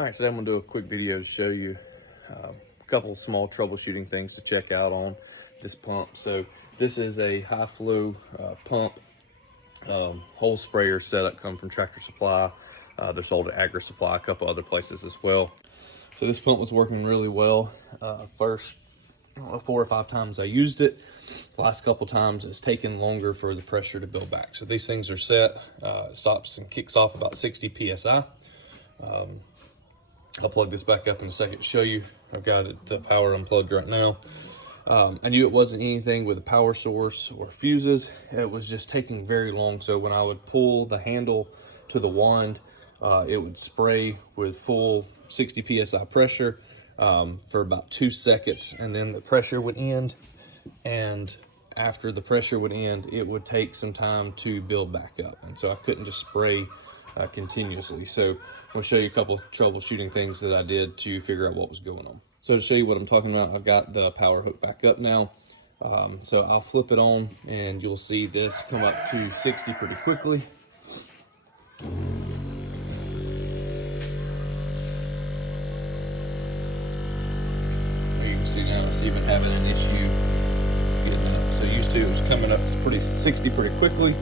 All right, today I'm gonna do a quick video to show you a couple small troubleshooting things to check out on this pump. So this is a High-Flo pump, hole sprayer setup, come from Tractor Supply. They're sold at Agri Supply, a couple other places as well. So this pump was working really well. First, I don't know, 4 or 5 times I used it. The last couple times it's taken longer for the pressure to build back. So these things are set. It stops and kicks off about 60 PSI. I'll plug this back up in a second to show you. I've got the power unplugged right now. I knew it wasn't anything with a power source or fuses. It was just taking very long. So when I would pull the handle to the wand, it would spray with full 60 PSI pressure for about 2 seconds, and then the pressure would end. And after the pressure would end, it would take some time to build back up. And so I couldn't just spray continuously. So I'm gonna show you a couple troubleshooting things that I did to figure out what was going on. So to show you what I'm talking about, I've got the power hook back up now. So I'll flip it on and you'll see this come up to 60 pretty quickly. You can see now it's even having an issue getting up. So used to it was coming up to 60 pretty quickly,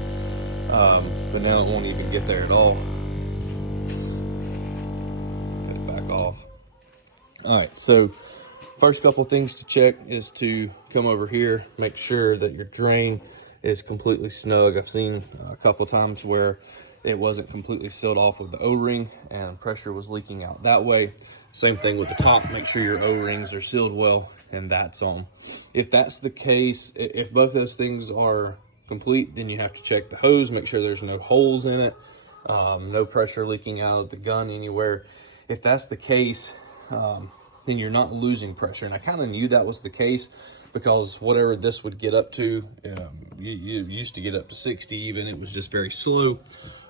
but now it won't even get there at all. Put it back off. All right, so first couple things to check is to come over here, make sure that your drain is completely snug. I've seen a couple times where it wasn't completely sealed off with the O-ring and pressure was leaking out that way. Same thing with the top, make sure your O-rings are sealed well and that's on. If that's the case, if both those things are complete, then you have to check the hose, make sure there's no holes in it, no pressure leaking out of the gun anywhere. If that's the case, then you're not losing pressure. And I kind of knew that was the case because whatever this would get up to, you used to get up to 60 even, it was just very slow.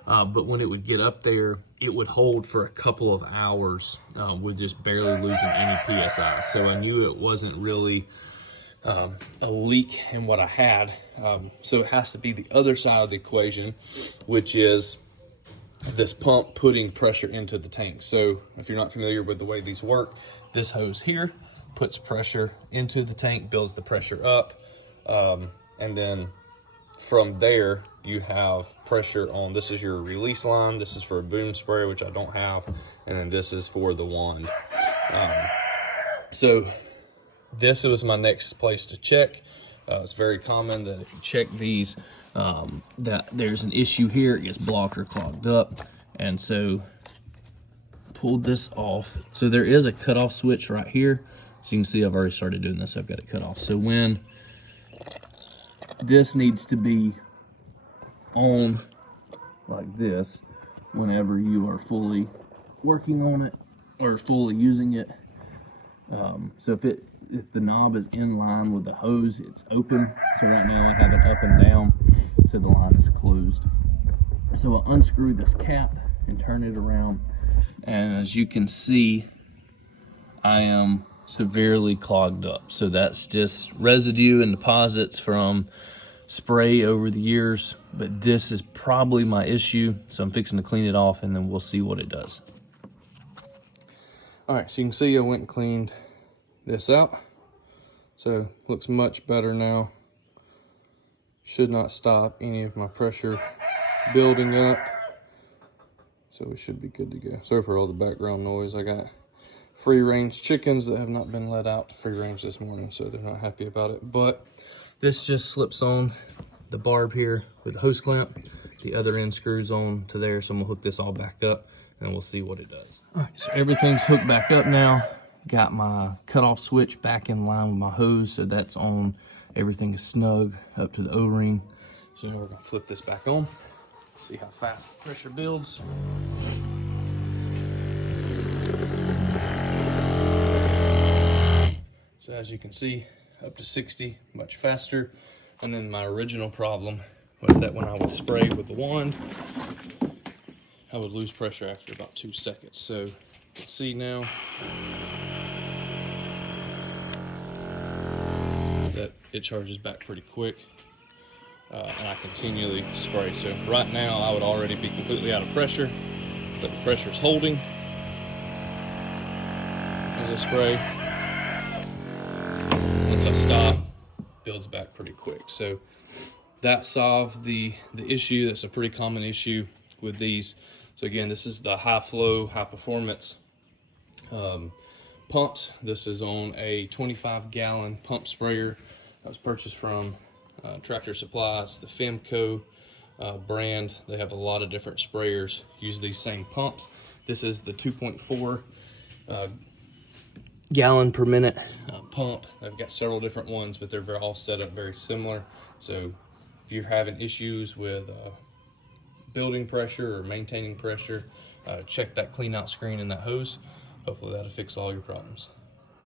But when it would get up there, it would hold for a couple of hours with just barely losing any PSI. So I knew it wasn't really a leak in what I had. So it has to be the other side of the equation, which is this pump putting pressure into the tank. So if you're not familiar with the way these work, this hose here puts pressure into the tank, builds the pressure up, and then from there you have pressure on, this is your release line, this is for a boom sprayer, which I don't have, and then this is for the wand. So this was my next place to check. It's very common that if you check these, that there's an issue here, it gets blocked or clogged up. And so pulled this off. So there is a cutoff switch right here. So you can see I've already started doing this. I've got it cut off. So when this needs to be on like this, whenever you are fully working on it or fully using it. So if the knob is in line with the hose, it's open. So right now I have it up and down, so the line is closed. So I'll unscrew this cap and turn it around. And as you can see, I am severely clogged up. So that's just residue and deposits from spray over the years, but this is probably my issue. So I'm fixing to clean it off and then we'll see what it does. All right, so you can see I went and cleaned this out. So looks much better now. Should not stop any of my pressure building up. So we should be good to go. Sorry for all the background noise. I got free range chickens that have not been let out to free range this morning, so they're not happy about it. But this just slips on the barb here with the hose clamp. The other end screws on to there, so I'm gonna hook this all back up and we'll see what it does. All right, so everything's hooked back up now. Got my cutoff switch back in line with my hose, so that's on. Everything is snug up to the O-ring. So now we're gonna flip this back on, see how fast the pressure builds. So as you can see, up to 60, much faster. And then my original problem was that when I would spray with the wand, I would lose pressure after about 2 seconds. So you can see now that it charges back pretty quick. And I continually spray. So right now I would already be completely out of pressure, but the pressure's holding. as I spray. Once I stop, builds back pretty quick. So that solved the issue. That's a pretty common issue with these. So again, this is the High-Flo, high performance pumps. This is on a 25-gallon pump sprayer that was purchased from Tractor Supplies, the Fimco brand. They have a lot of different sprayers use these same pumps. This is the 2.4 gallon per minute pump. I've got several different ones, but they're all set up very similar. So if you're having issues with building pressure or maintaining pressure, check that clean out screen in that hose. Hopefully that'll fix all your problems.